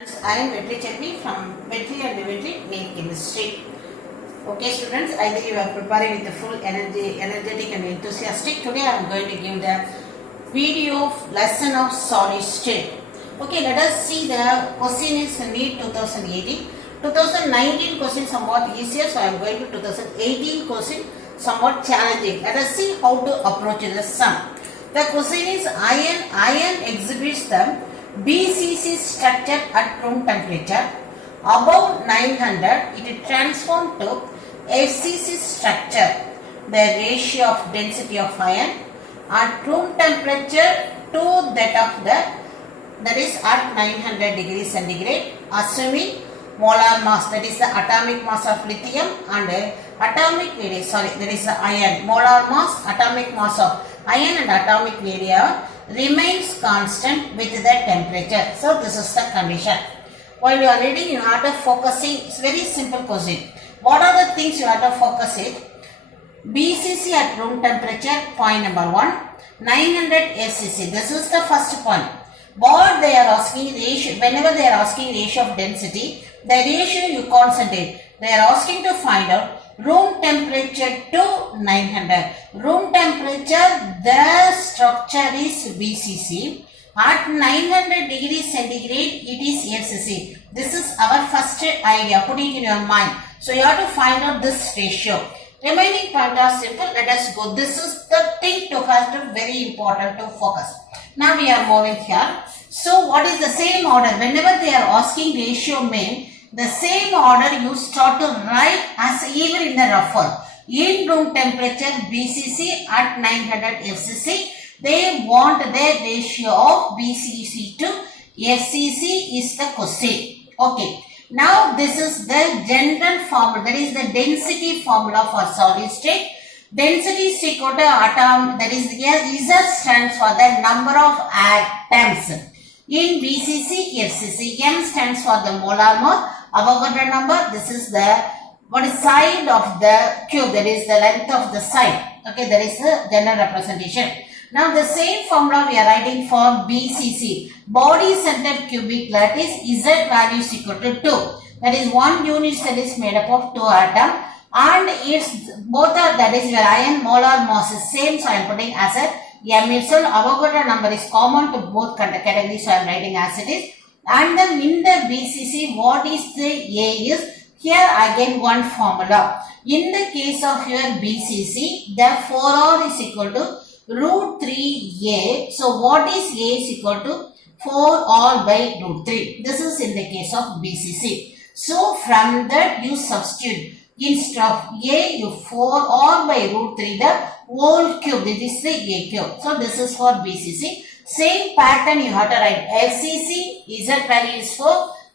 I am Vetri Chetty from Vetri and Vetri Main Chemistry. Okay students, I think you are preparing with the full energetic and enthusiastic. Today I am going to give the video lesson of solid state. Okay, let us see the question is NEET 2018. 2019 question somewhat easier, so I am going to 2018 question somewhat challenging. Let us see how to approach the sum. The question is iron exhibits the BCC structure at room temperature. Above 900, it transforms to FCC structure. The ratio of density of iron at room temperature to that is at 900 degrees centigrade, assuming molar mass, that is the atomic mass of lithium, and that is the iron. Molar mass, atomic mass of iron and atomic area remains constant with the temperature. So this is the condition. While you are reading, you have to focus it. It's very simple question. What are the things you have to focus it? BCC at room temperature, point number 1. 900 SCC. This is the first point. What they are asking ratio, whenever they are asking ratio of density, the ratio you concentrate. They are asking to find out room temperature to 900. Room temperature, the structure is BCC. At 900 degrees centigrade, it is FCC. This is our first idea. Put it in your mind. So you have to find out this ratio. Remaining point are simple. Let us go. This is the thing to have to very important to focus. Now we are moving here. So what is the same order? Whenever they are asking ratio mean, the same order you start to write as even in the rougher. In room temperature BCC at 900 FCC, they want the ratio of BCC to FCC is the question. Okay. Now this is the general formula, that is the density formula for solid state. Density is equal to atom, that is here Z stands for the number of atoms. In BCC, FCC, M stands for the molar mass, Avogadro number. This is the side of the cube, that is the length of the side. Okay, that is the general representation. Now the same formula we are writing for BCC. Body centered cubic lattice, Z value is equal to 2. That is one unit cell is made up of 2 atoms, and its both are, that is your iron molar mass is same, so I am putting as a M itself. Avogadro number is common to both categories, so I am writing as it is. And then in the BCC, what is the A is? Here again one formula. In the case of your BCC, the 4R is equal to root 3A. So what is A is equal to 4R by root 3. This is in the case of BCC. So from that you substitute. Instead of A, you 4R by root 3 the whole cube. This is the A cube. So this is for BCC. Same pattern you have to write. FCC, Z value is 4,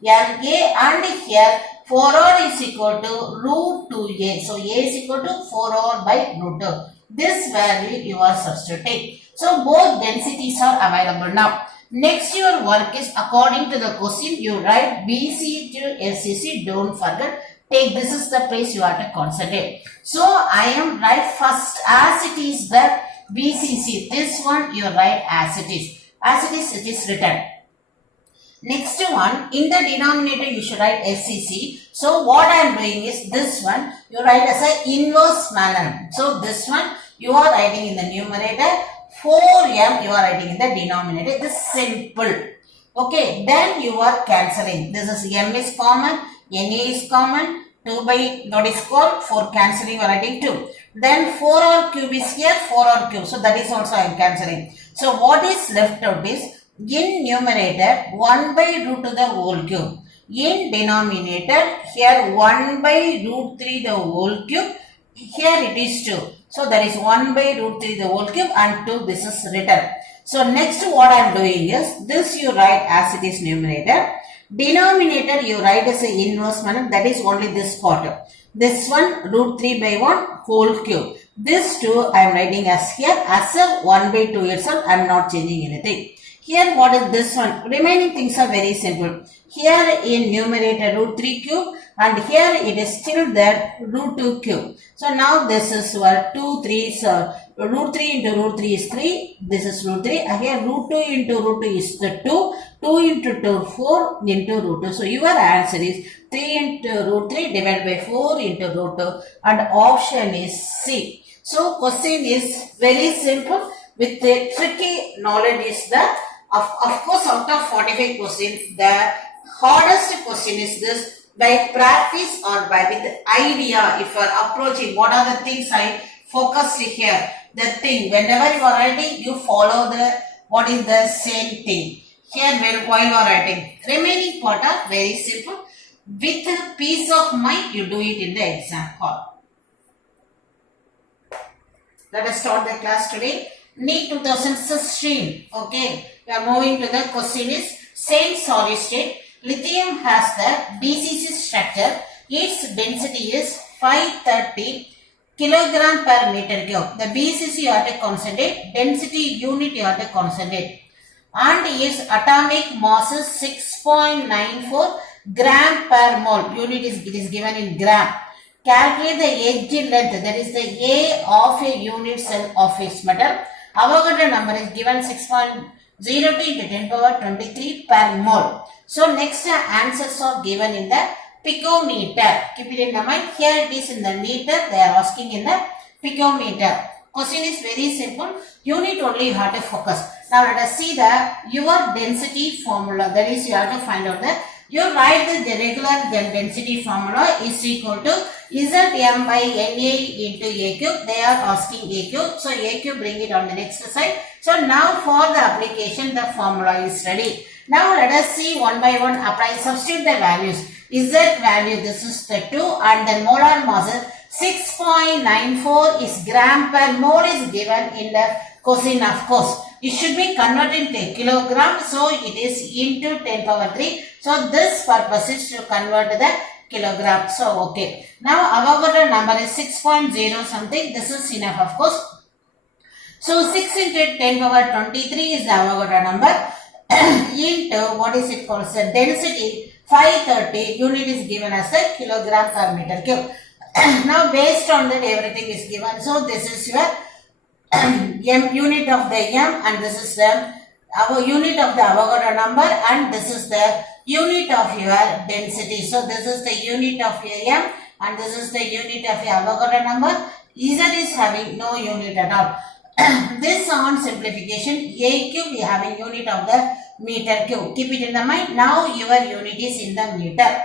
LA, and here 4R is equal to root 2A. So A is equal to 4R by root 2. This value you are substituting. So both densities are available now. Next your work is according to the question you write BC to FCC. Don't forget. Take this is the place you have to concentrate. So I am write first as it is the BCC. This one you write as it is. As it is written. Next one, in the denominator you should write FCC. So what I am doing is this one you write as an inverse manner. So this one you are writing in the numerator, 4M you are writing in the denominator. This is simple. Okay, then you are cancelling. This is M is common, NA is common, 2 by dot is called, 4 cancelling you are writing 2. Then 4R cube is here, 4R cube. So that is also I am cancelling. So what is left out is in numerator 1 by root to the whole cube. In denominator here 1 by root 3 the whole cube. Here it is 2. So that is 1 by root 3 the whole cube and 2 this is written. So next what I am doing is this you write as it is numerator. Denominator you write as an inverse manner, that is only this part. This one root 3 by 1 whole cube. This 2 I am writing as here as a 1 by 2 itself. I am not changing anything. Here what is this one? Remaining things are very simple. Here in numerator root 3 cube and here it is still there root 2 cube. So now this is 2 3 root 3 into root 3 is 3. This is root 3. Again, root 2 into root 2 is the 2. 2 into 2, 4 into root 2. So, your answer is 3 into root 3 divided by 4 into root 2. And option is C. So, question is very simple. With the tricky knowledge is that, of course, out of 45 questions, the hardest question is this. By practice or by with idea, if you are approaching, what are the things I focused here? The thing, whenever you are writing, you follow the, what is the same thing. Here, while you are writing, remaining part are very simple. With a peace of mind, you do it in the exam hall. Let us start the class today. NEET 2016. Okay, we are moving to the question is same solid state. Lithium has the BCC structure. Its density is 530 kilogram per meter cube. The BCC you have to concentrate. Density unit you have to concentrate. And its atomic mass is 6.94 gram per mole. Unit is given in gram. Calculate the edge length. That is the A of a unit cell of its metal. Avogadro number is given 6.02 into 10 power 23 per mole. So next answers are given in the picometer. Keep it in the mind. Here it is in the meter. They are asking in the picometer. Question is very simple. Unit only you have to focus. Now let us see the your density formula. That is you have to find out that you write the regular density formula is equal to Zm by Na into A cube. They are asking A cube. So A cube, bring it on the next slide. So now for the application, the formula is ready. Now let us see one by one apply, substitute the values. Z value, this is the 2 and then molar mass 6.94 is gram per mole is given in the question of course. It should be converted into kilogram, so it is into 10 power 3. So this purpose is to convert the kilogram. So okay. Now Avogadro number is 6.0 something. This is enough of course. So 6 into 10 power 23 is the Avogadro number. Into what is it called? So density 530 unit is given as a kilogram per meter cube. Now based on that everything is given. So this is your M unit of the M and this is the our unit of the Avogadro number and this is the unit of your density. So this is the unit of your M and this is the unit of your Avogadro number. Z is having no unit at all. This on simplification, A cube we having unit of the meter cube. Keep it in the mind. Now your unit is in the meter.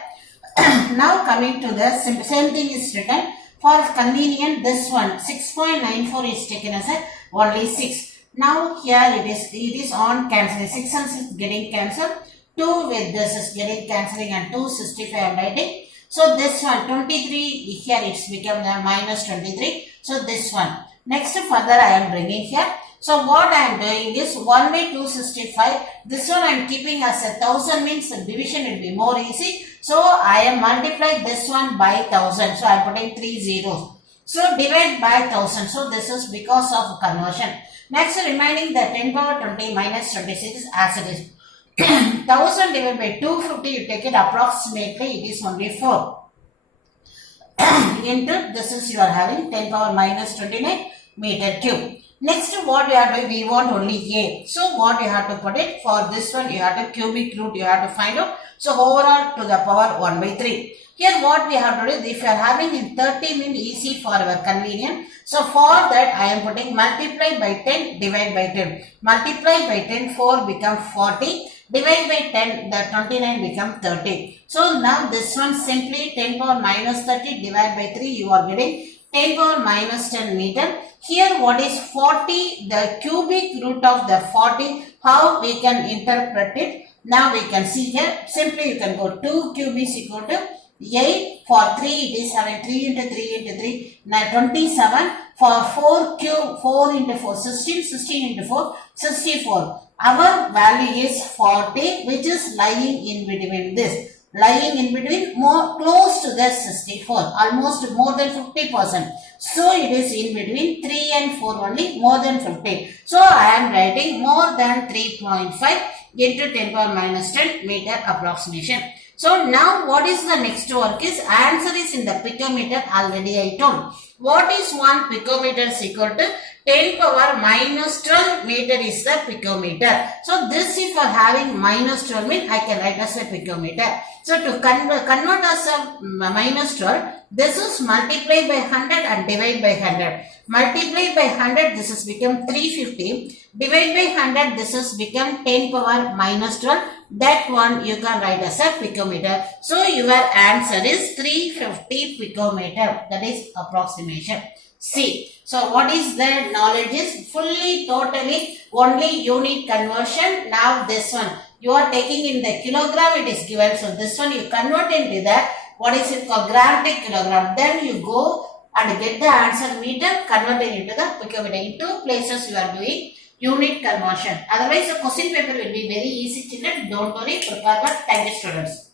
Now coming to the same thing is written. For convenient, this one 6.94 is taken as a only 6. Now here it is on cancelling. 6 and 6 getting cancelled. 2 with this is getting cancelling and 265 I am writing. So this one 23 here it's become the minus 23. So this one. Next further I am bringing here. So what I am doing is 1 by 265. This one I am keeping as 1000 means the division will be more easy. So I am multiplying this one by 1000. So I am putting 3 zeros. So divide by 1000. So this is because of conversion. Next remaining the 10 power 20 minus 26 is as it is. 1000 divided by 250 you take it approximately it is only 4. Into this is you are having 10 power minus 29 meter cube. Next what we are doing, we want only A. So what you have to put it for this one you have to cubic root you have to find out. So overall to the power 1 by 3. Here what we have to do, if you are having in 30 means easy for our convenience. So for that I am putting multiply by 10 divide by 10. Multiply by 10 4 become 40. Divide by 10 the 29 become 30. So now this one simply 10 power minus 30 divide by 3 you are getting 10 power minus 10 meter. Here what is 40? The cubic root of the 40. How we can interpret it? Now we can see here. Simply you can go 2 cube is equal to 8. For 3 it is having 3 into 3 into 3. Now 27. For 4 cube 4 into 4 16. 16 into 4 64. Our value is 40 which is lying in between this. Lying in between more close to the 64. Almost more than 50%. So it is in between 3 and 4 only more than 50. So I am writing more than 3.5 into 10 power minus 10 meter approximation. So now what is the next work is answer is in the picometer already I told. What is 1 picometer is equal to 10 power minus 12 meter is the picometer. So this if for having minus 12 means I can write as a picometer. So to convert as a minus 12, this is multiply by 100 and divide by 100. Multiply by 100, this is become 350. Divide by 100, this is become 10 power minus 12. That one you can write as a picometer. So your answer is 350 picometer. That is approximation. C. So what is the knowledge is fully, totally, only unit conversion. Now this one, you are taking in the kilogram, it is given. So this one you convert into the, what is it called, gram to kilogram. Then you go and get the answer meter, convert it into the picometer. In two places you are doing unit conversion. Otherwise the question paper will be very easy, children. Don't worry, prepare. Thank you, students.